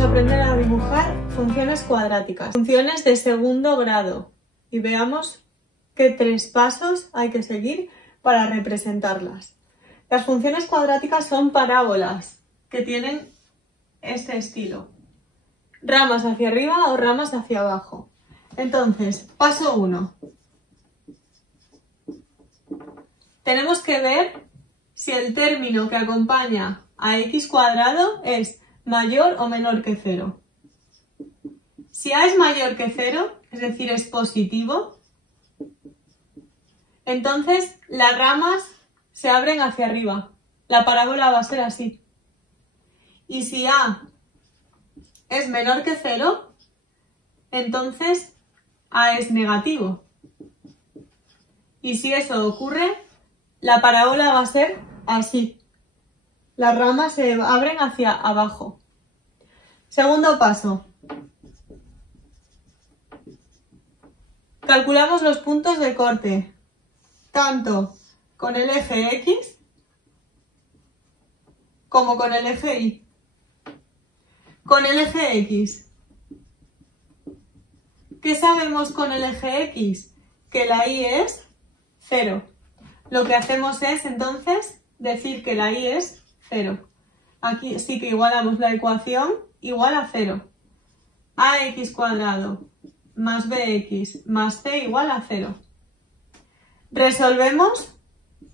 a aprender a dibujar funciones cuadráticas, funciones de segundo grado, y veamos qué 3 pasos hay que seguir para representarlas. Las funciones cuadráticas son parábolas que tienen este estilo: ramas hacia arriba o ramas hacia abajo. Entonces, paso 1. Tenemos que ver si el término que acompaña a x cuadrado es mayor o menor que 0. Si a es mayor que 0, es decir, es positivo, entonces las ramas se abren hacia arriba. La parábola va a ser así. Y si a es menor que 0, entonces a es negativo. Y si eso ocurre, la parábola va a ser así. Las ramas se abren hacia abajo. Segundo paso. Calculamos los puntos de corte, tanto con el eje X como con el eje Y. Con el eje X. ¿Qué sabemos con el eje X? Que la Y es 0. Lo que hacemos es, entonces, decir que la Y es 0. Aquí sí que igualamos la ecuación igual a 0. Ax cuadrado más bx más c igual a 0. Resolvemos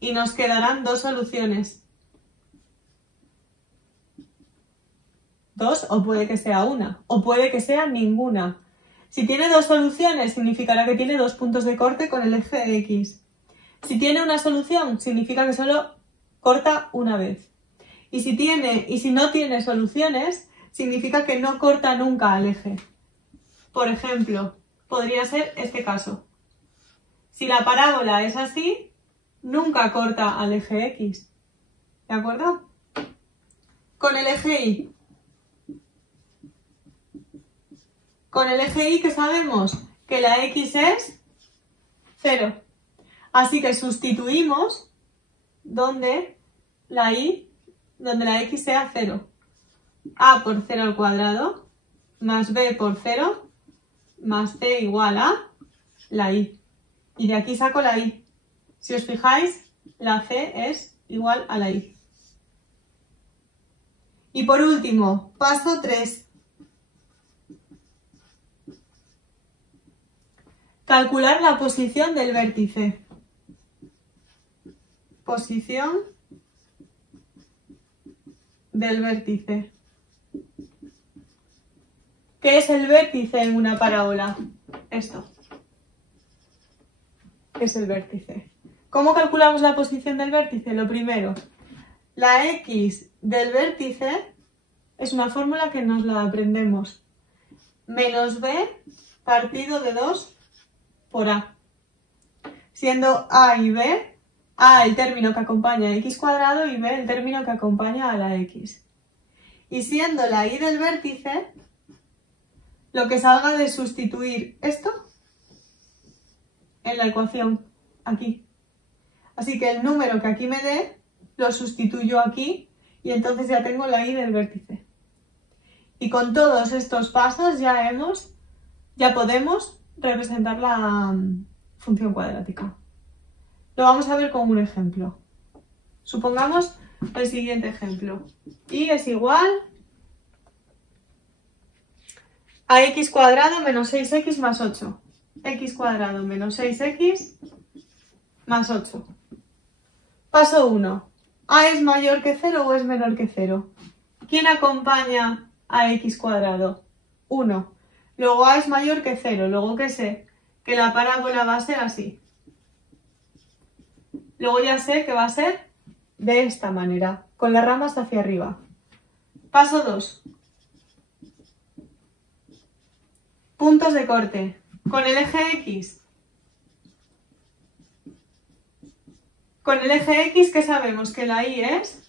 y nos quedarán 2 soluciones. 2, o puede que sea una, o puede que sea ninguna. Si tiene 2 soluciones, significará que tiene 2 puntos de corte con el eje X. Si tiene una solución, significa que solo corta una vez. Y si no tiene soluciones, significa que no corta nunca al eje. Por ejemplo, podría ser este caso. Si la parábola es así, nunca corta al eje X. ¿De acuerdo? Con el eje Y. Con el eje Y, ¿qué sabemos? Que la X es 0. Así que sustituimos donde la X sea 0. A por 0 al cuadrado, más B por 0, más C igual a la Y. Y de aquí saco la Y. Si os fijáis, la C es igual a la Y. Y por último, paso 3. Calcular la posición del vértice. Posición del vértice. ¿Qué es el vértice en una parábola? Esto es el vértice. ¿Cómo calculamos la posición del vértice? Lo primero, la X del vértice es una fórmula que nos la aprendemos. Menos B partido de 2 por A. Siendo A y B, A el término que acompaña a x cuadrado y B el término que acompaña a la X. Y siendo la Y del vértice, lo que salga de sustituir esto en la ecuación, aquí. Así que el número que aquí me dé, lo sustituyo aquí y entonces ya tengo la Y del vértice. Y con todos estos pasos ya podemos representar la función cuadrática. Lo vamos a ver con un ejemplo. Supongamos el siguiente ejemplo. Y es igual a x cuadrado menos 6x más 8. X cuadrado menos 6x más 8. Paso 1. ¿A es mayor que 0 o es menor que 0? ¿Quién acompaña a x cuadrado? 1. Luego a es mayor que 0. Luego que sé que la parábola va a ser así. Luego ya sé que va a ser de esta manera, con las ramas hacia arriba. Paso 2. Puntos de corte. Con el eje X. Con el eje X, ¿qué sabemos? Que la Y es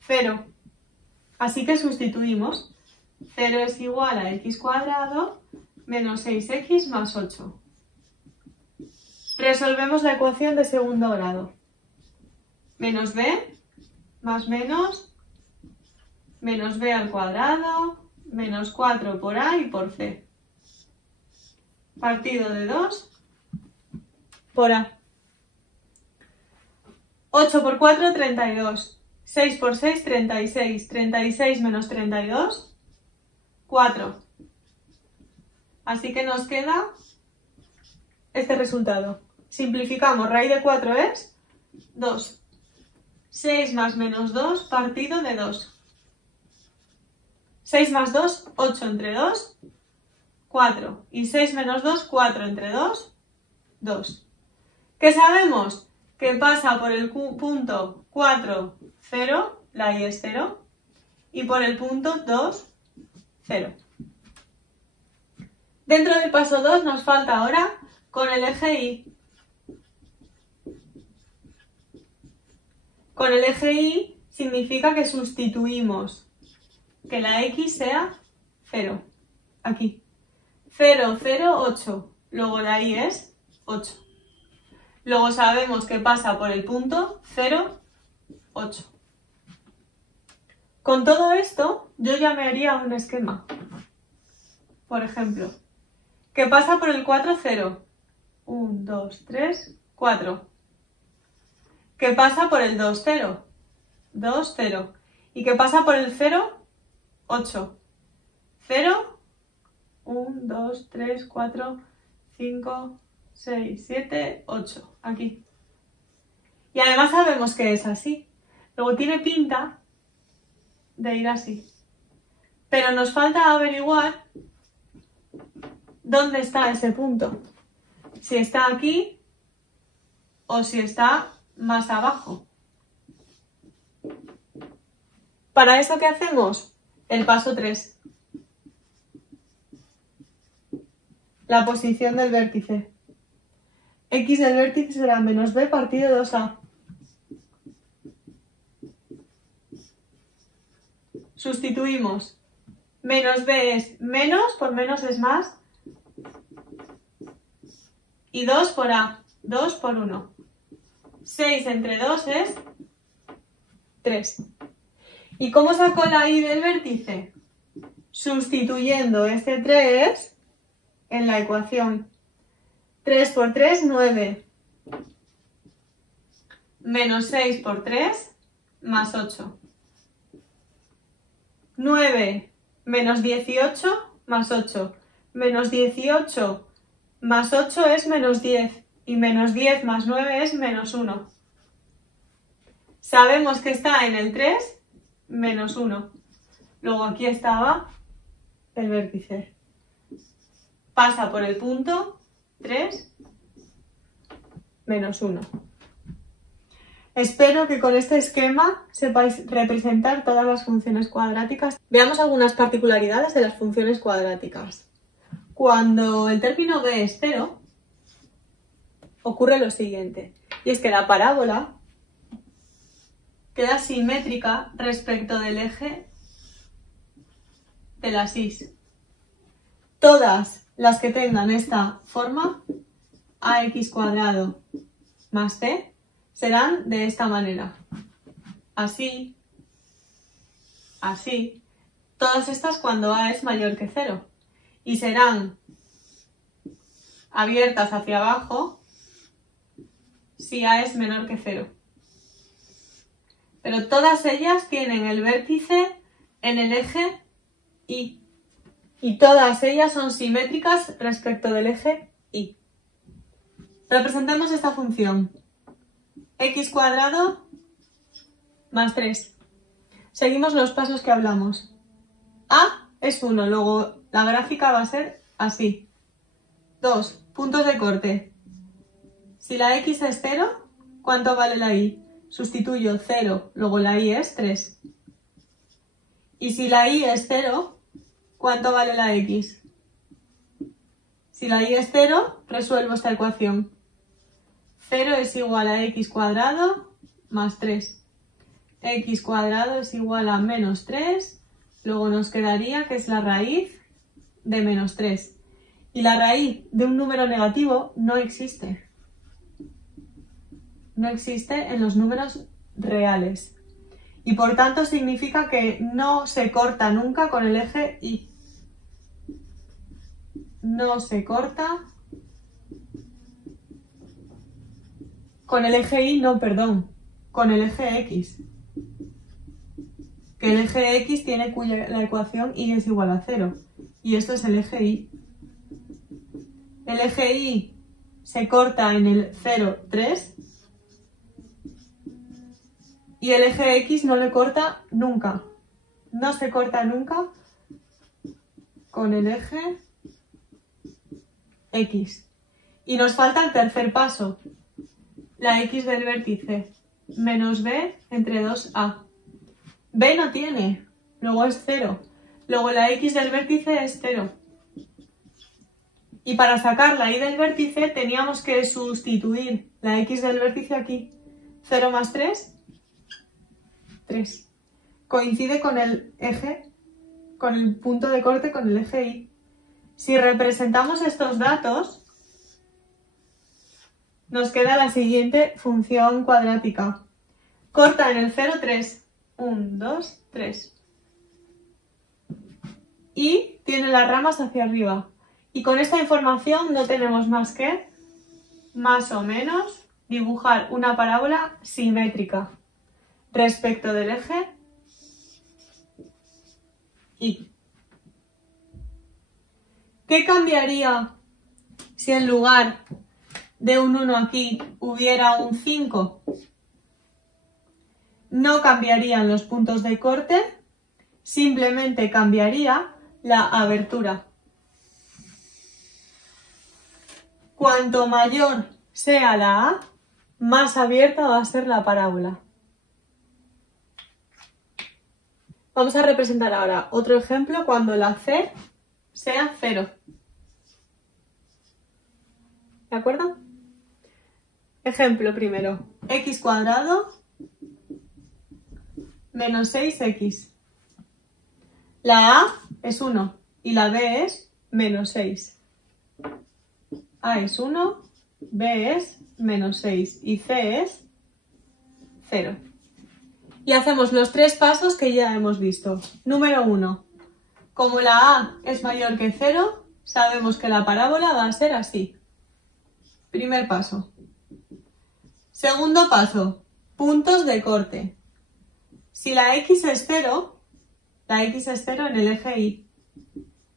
0. Así que sustituimos. 0 es igual a x cuadrado menos 6x más 8. Resolvemos la ecuación de segundo grado. Menos b más menos menos b al cuadrado, menos 4 por a y por c. Partido de 2 por a. 8 por 4, 32. 6 por 6, 36. 36 menos 32, 4. Así que nos queda este resultado. Simplificamos, raíz de 4 es 2. 6 más menos 2, partido de 2. 6 más 2, 8 entre 2, 4. Y 6 menos 2, 4 entre 2, 2. ¿Qué sabemos? Que pasa por el punto 4, 0, la y es 0, y por el punto 2, 0. Dentro del paso 2 nos falta ahora con el eje y. Con el eje y significa que sustituimos que la x sea 0. Aquí. 0, 0, 8. Luego la y es 8. Luego sabemos que pasa por el punto 0, 8. Con todo esto, yo ya me haría un esquema. Por ejemplo, que pasa por el 4, 0. 1, 2, 3, 4. Que pasa por el 2, 0. 2, 0. Y que pasa por el 0, 8. 0, 1, 2, 3, 4, 5, 6, 7, 8. Aquí. Y además sabemos que es así. Luego tiene pinta de ir así. Pero nos falta averiguar dónde está ese punto. Si está aquí o si está más abajo. ¿Para eso qué hacemos? El paso 3. La posición del vértice. X del vértice será menos b partido de 2a. Sustituimos. Menos b es menos, por menos es más. Y 2 por a. 2 por 1. 6 entre 2 es 3. ¿Y cómo saco la y del vértice? Sustituyendo este 3 en la ecuación. 3 por 3, 9. Menos 6 por 3, más 8. 9 menos 18, más 8. Menos 18 más 8 es menos 10. Y menos 10 más 9 es menos 1. Sabemos que está en el 3, menos 1. Luego aquí estaba el vértice. Pasa por el punto 3, menos 1. Espero que con este esquema sepáis representar todas las funciones cuadráticas. Veamos algunas particularidades de las funciones cuadráticas. Cuando el término b es 0, ocurre lo siguiente, y es que la parábola queda simétrica respecto del eje de las y. Todas las que tengan esta forma, ax cuadrado más c, serán de esta manera. Así, así. Todas estas cuando a es mayor que 0. Y serán abiertas hacia abajo si a es menor que 0. Pero todas ellas tienen el vértice en el eje y. Y todas ellas son simétricas respecto del eje y. Representemos esta función. X cuadrado más 3. Seguimos los pasos que hablamos. A es 1, luego la gráfica va a ser así. 2. Puntos de corte. Si la X es 0, ¿cuánto vale la Y? Sustituyo 0, luego la Y es 3. Y si la Y es 0, ¿cuánto vale la X? Si la Y es 0, resuelvo esta ecuación. 0 es igual a x cuadrado más 3. X cuadrado es igual a menos 3. Luego nos quedaría que es la raíz de menos 3. Y la raíz de un número negativo no existe. No existe en los números reales. y por tanto significa que no se corta nunca con el eje Y. No se corta con el eje Y, no, perdón, con el eje X. Que el eje X tiene la ecuación Y es igual a 0. Y esto es el eje Y. El eje Y se corta en el 0, 3. Y el eje X no le corta nunca. No se corta nunca con el eje X. Y nos falta el tercer paso. La X del vértice menos B entre 2A. B no tiene, luego es 0. Luego la X del vértice es 0. Y para sacar la Y del vértice teníamos que sustituir la X del vértice aquí. 0 más 3, 3. Coincide con el eje, con el punto de corte con el eje Y. Si representamos estos datos, nos queda la siguiente función cuadrática. Corta en el 0, 3. 1, 2, 3. Y tiene las ramas hacia arriba. Y con esta información no tenemos más que, más o menos, dibujar una parábola simétrica respecto del eje Y. ¿Qué cambiaría si en lugar de un 1 aquí hubiera un 5? No cambiarían los puntos de corte, simplemente cambiaría la abertura. Cuanto mayor sea la A, más abierta va a ser la parábola. Vamos a representar ahora otro ejemplo cuando la C sea 0. ¿De acuerdo? Ejemplo primero. X cuadrado menos 6x. La A es 1 y la B es menos 6. A es 1, B es menos 6 y C es 0. Y hacemos los tres pasos que ya hemos visto. Número 1. Como la A es mayor que 0, sabemos que la parábola va a ser así. Primer paso. Segundo paso. Puntos de corte. Si la X es 0, la X es 0 en el eje Y.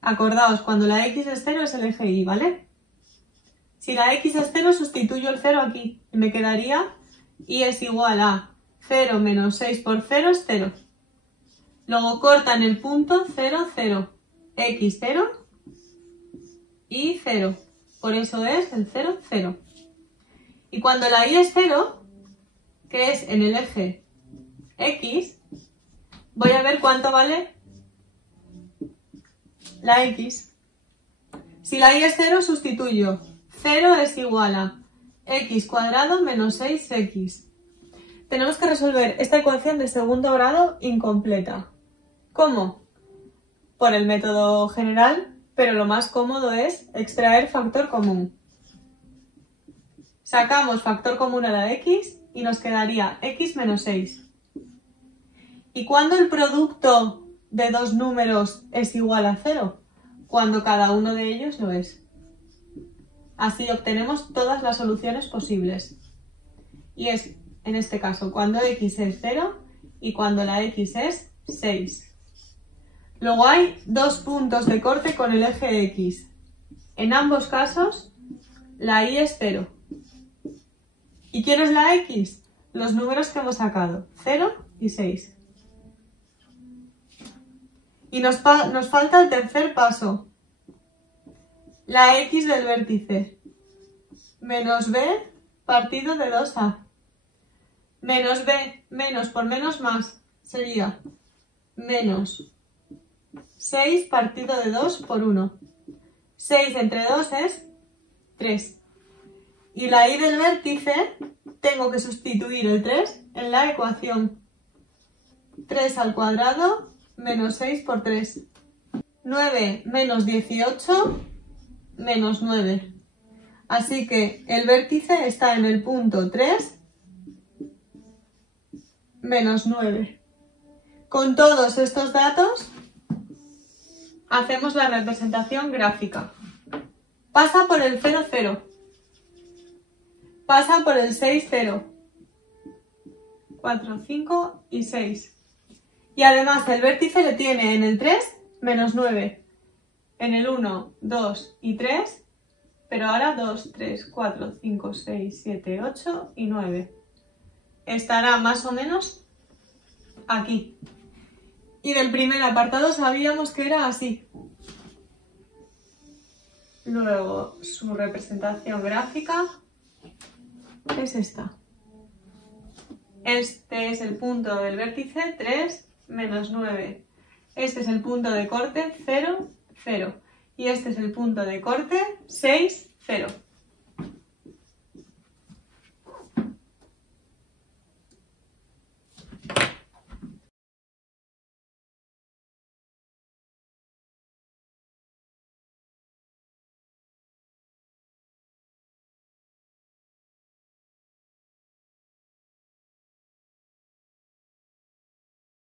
Acordaos, cuando la X es 0 es el eje Y, ¿vale? Si la X es 0, sustituyo el 0 aquí y me quedaría Y es igual a 0 menos 6 por 0 es 0. Luego corta en el punto 0, 0. X 0 y 0. Por eso es el 0, 0. Y cuando la Y es 0, que es en el eje X, voy a ver cuánto vale la X. Si la Y es 0, sustituyo. 0 es igual a x cuadrado menos 6x. Tenemos que resolver esta ecuación de segundo grado incompleta. ¿Cómo? Por el método general, pero lo más cómodo es extraer factor común. Sacamos factor común a la x y nos quedaría x menos 6. ¿Y cuándo el producto de dos números es igual a 0? Cuando cada uno de ellos lo es. Así obtenemos todas las soluciones posibles. Y es, en este caso, cuando x es 0 y cuando la x es 6. Luego hay dos puntos de corte con el eje X. En ambos casos, la y es 0. ¿Y quién es la x? Los números que hemos sacado, 0 y 6. Y nos falta el tercer paso. La x del vértice. Menos b partido de 2a. Menos b, menos por menos más, sería menos 6 partido de 2 por 1. 6 entre 2 es 3. Y la y del vértice, tengo que sustituir el 3 en la ecuación. 3 al cuadrado menos 6 por 3. 9 menos 18 menos 9. Así que el vértice está en el punto 3 menos 9. Con todos estos datos hacemos la representación gráfica. Pasa por el 0, 0. Pasa por el 6, 0. 4, 5 y 6. Y además el vértice le tiene en el 3, menos 9. En el 1, 2 y 3. Pero ahora 2, 3, 4, 5, 6, 7, 8 y 9. Estará más o menos aquí. Y del primer apartado sabíamos que era así. Luego su representación gráfica es esta. Este es el punto del vértice 3, menos 9. Este es el punto de corte 0, 0. Y este es el punto de corte 6, 0.